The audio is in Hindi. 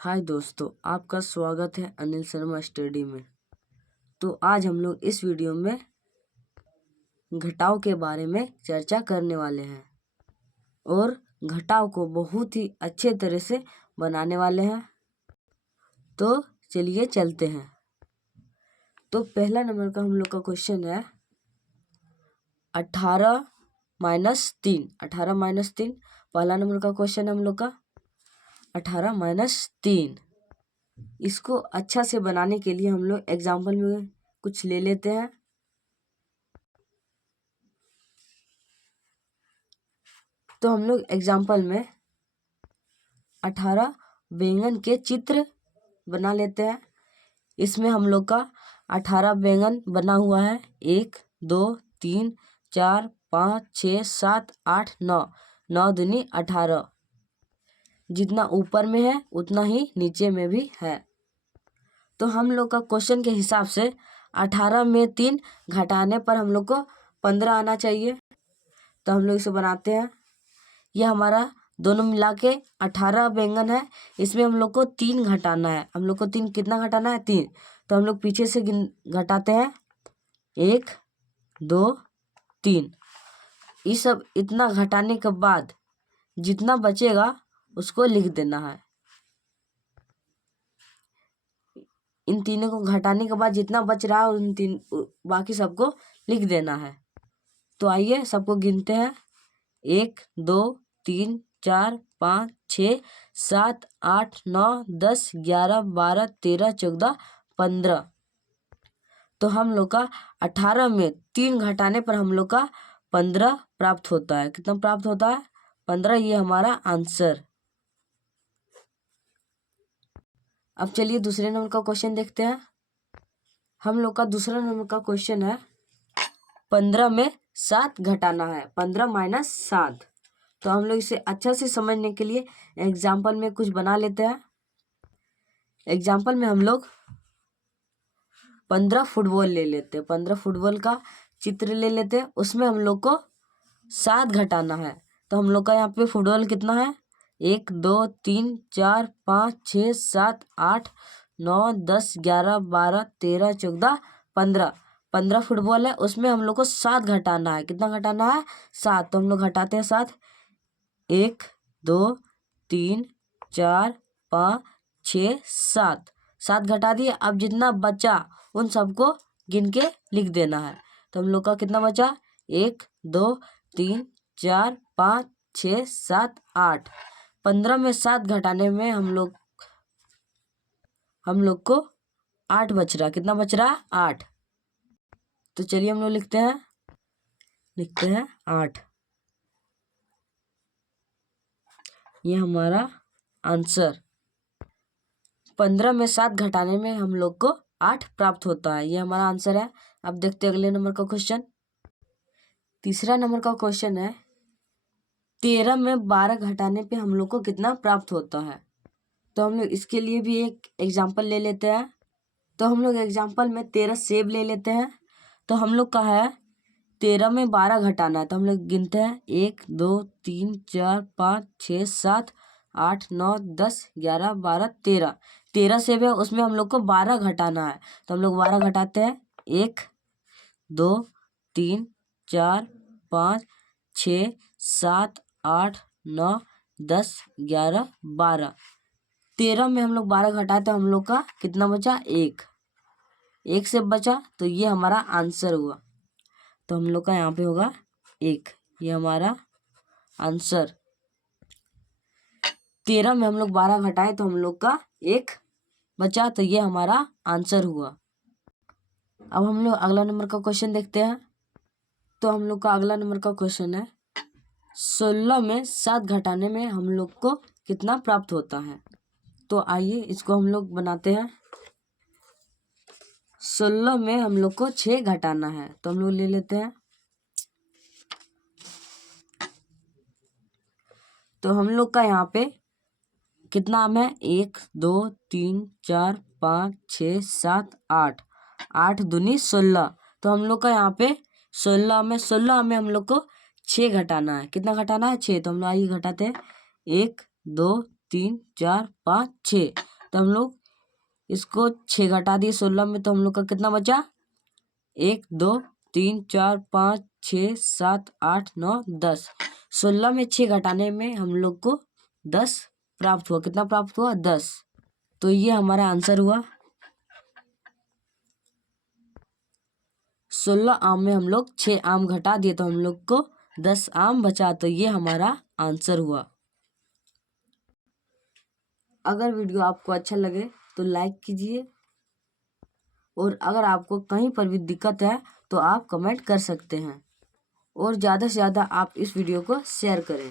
हाय दोस्तों, आपका स्वागत है अनिल शर्मा स्टडी में। तो आज हम लोग इस वीडियो में घटाव के बारे में चर्चा करने वाले हैं और घटाव को बहुत ही अच्छे तरह से बनाने वाले हैं। तो चलिए चलते हैं। तो पहला नंबर का हम लोग का क्वेश्चन है 18 माइनस 3। 18 माइनस 3 पहला नंबर का क्वेश्चन है हम लोग का 18 माइनस 3। इसको अच्छा से बनाने के लिए हम लोग एग्जाम्पल में कुछ ले लेते हैं। तो हम लोग एग्जाम्पल में 18 बैंगन के चित्र बना लेते हैं। इसमें हम लोग का 18 बैंगन बना हुआ है। 1 2 3 4 5 6 7 8 9 9 दूनी 18। जितना ऊपर में है उतना ही नीचे में भी है। तो हम लोग का क्वेश्चन के हिसाब से 18 में 3 घटाने पर हम लोग को 15 आना चाहिए। तो हम लोग इसे बनाते हैं। यह हमारा दोनों मिला के 18 बैंगन है। इसमें हम लोग को 3 घटाना है। हम लोग को 3 कितना घटाना है? 3। तो हम लोग पीछे से घटाते हैं 1 2 3। ये सब इतना घटाने के बाद जितना बचेगा उसको लिख देना है। इन तीनों को घटाने के बाद जितना बच रहा है उन तीन बाकी सबको लिख देना है। तो आइए सबको गिनते हैं। 1 2 3 4 5 6 7 8 9 10 11 12 13 14 15। तो हम लोग का 18 में 3 घटाने पर हम लोग का 15 प्राप्त होता है। कितना प्राप्त होता है? 15। ये हमारा आंसर। अब चलिए दूसरे नंबर का क्वेश्चन देखते हैं। हम लोग का दूसरा नंबर का क्वेश्चन है 15 में 7 घटाना है। 15 माइनस 7। तो हम लोग इसे अच्छा से समझने के लिए एग्जाम्पल में कुछ बना लेते हैं। एग्जाम्पल में हम लोग 15 फुटबॉल ले लेते हैं। 15 फुटबॉल का चित्र ले लेते हैं। उसमें हम लोग को 7 घटाना है। तो हम लोग का यहाँ पे फुटबॉल कितना है? 1 2 3 4 5 6 7 8 9 10 11 12 13 14 15। 15 फुटबॉल है। उसमें हम लोग को 7 घटाना है। कितना घटाना है? 7। तो हम लोग घटाते हैं 7। 1 2 3 4 5 6 7। 7 घटा दिए। अब जितना बचा उन सबको गिन के लिख देना है। तो हम लोग का कितना बचा? 1 2 3 4 5 6 7 8। 15 में 7 घटाने में हम लोग को 8 बच रहा। कितना बच रहा? 8। तो चलिए हम लोग लिखते हैं 8। ये हमारा आंसर। 15 में 7 घटाने में हम लोग को 8 प्राप्त होता है। ये हमारा आंसर है। अब देखते हैं अगले नंबर का क्वेश्चन। तीसरा नंबर का क्वेश्चन है 13 में 12 घटाने पे हम लोग को कितना प्राप्त होता है। तो हम लोग इसके लिए भी एक एग्जाम्पल ले लेते हैं। तो हम लोग एग्जाम्पल में 13 सेब ले लेते हैं। तो हम लोग का है 13 में 12 घटाना है। तो हम लोग गिनते हैं 1 2 3 4 5 6 7 8 9 10 11 12 13। 13 सेब है। उसमें हम लोग को 12 घटाना है। तो हम लोग 12 घटाते हैं। 1 2 3 4 5 6 7 8 9 10 11 12। 13 में हम लोग 12 घटाए तो हम लोग का कितना बचा? 1। 1 से बचा तो ये हमारा आंसर हुआ। तो हम लोग का यहाँ पे होगा 1। ये हमारा आंसर। 13 में हम लोग 12 घटाए तो हम लोग का 1 बचा। तो ये हमारा आंसर हुआ। अब हम लोग अगला नंबर का क्वेश्चन देखते हैं। तो हम लोग का अगला नंबर का क्वेश्चन है 16 में 7 घटाने में हम लोग को कितना प्राप्त होता है। तो आइए इसको हम लोग बनाते हैं। 16 में हम लोग को 6 घटाना है। तो हम लोग ले लेते हैं। तो हम लोग का यहाँ पे कितना आम है? 1 2 3 4 5 6 7 8। 8 दूनी 16। तो हम लोग का यहाँ पे 16 में हम लोग को 6 घटाना है। कितना घटाना है? 6। तो हम लोग आइए घटाते हैं। 1 2 3 4 5 6। तो हम लोग इसको 6 घटा दिए 16 में, तो हम लोग का कितना बचा? 1 2 3 4 5 6 7 8 9 10। 16 में 6 घटाने में हम लोग को 10 प्राप्त हुआ। कितना प्राप्त हुआ? 10। तो ये हमारा आंसर हुआ। 16 आम में हम लोग 6 आम घटा दिए तो हम लोग को 10 आम बचा, तो ये हमारा आंसर हुआ। अगर वीडियो आपको अच्छा लगे तो लाइक कीजिए, और अगर आपको कहीं पर भी दिक्कत है तो आप कमेंट कर सकते हैं, और ज़्यादा से ज़्यादा आप इस वीडियो को शेयर करें।